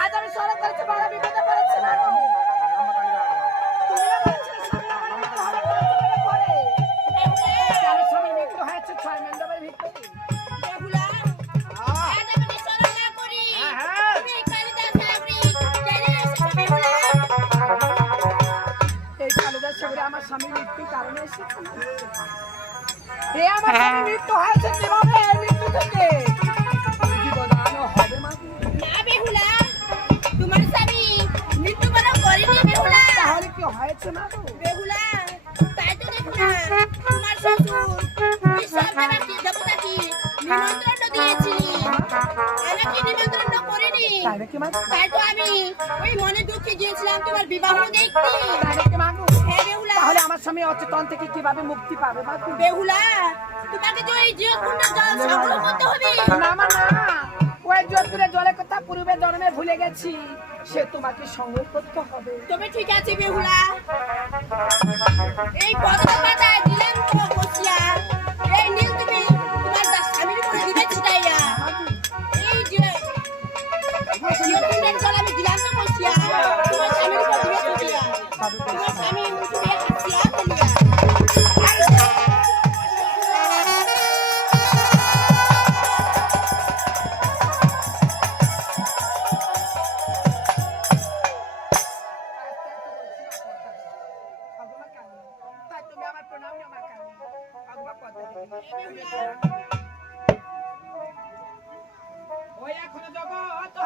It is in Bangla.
আজ আমি সরে করেছি বড় বিপদে পড়েছি না গো। তুমি না বলেছিলে স্বামী আমার মৃত্যু হবে পরে। কেন স্বামীর মৃত্যু হয়েছে 6 মণ্ডপের ভিতরে? বেহুলা আজ আমি স্মরণ না করি তুমি কালিদাস সাগরী জেনে এসেছো বেহুলা। এই কালিদাস সাগরে আমার স্বামীর মৃত্যুর কারণে এসেছে না? এ আমার স্বামীর মৃত্যু হয়েছে কিভাবে? এই মৃত্যু থেকে জীবদানও হবে মা। না বেহুলা তোমার স্বামী মৃত্যুবরণ করেনি বেহুলা। তাহলে কি হয়েছে না গো? বেহুলা তাই তো দেখো না তোমার শ্বশুর বিশ্বদেবতাকে দেবতাকে নিমন্ত্রণ দিয়েছিলি আমাকে নিমন্ত্রণ করেনি। তাই নাকি মা? তাই তো আমি ওই মনে দুঃখে গিয়েছিলাম তোমার বিবাহ দেখতে। তাই নাকি মা গো? হ্যাঁ বেহুলা। তাহলে আমার স্বামী অচেতন থেকে কিভাবে মুক্তি পাবে মা? বেহুলা তোমাকে তো এই জীবনটা জল সংগ্রহ করতে হবে। না মা না, ওই যতুরে জলের কথা পূর্বে জন্মে ভুলে গেছি, সে তোমাকে সংগ্রহ করতে হবে। তবে ঠিক আছে বেহুলা এই পদ্ম পাতায় দিলাম তো বসিয়া এই নীল তুমি তোমার স্বামীর উপরে দিবে ছিটাইয়া এই যে জীবনটার জল আমি দিলাম তো বসিয়া তোমার স্বামীর উপর দিবে ছিটিয়া তোমার স্বামী মুখে হাসিয়া ফেলিয়া। তাই তুমি আমার প্রণাম নিও মা কালী। ভগবান পদ্মাবতী। ওই এখনো জগৎ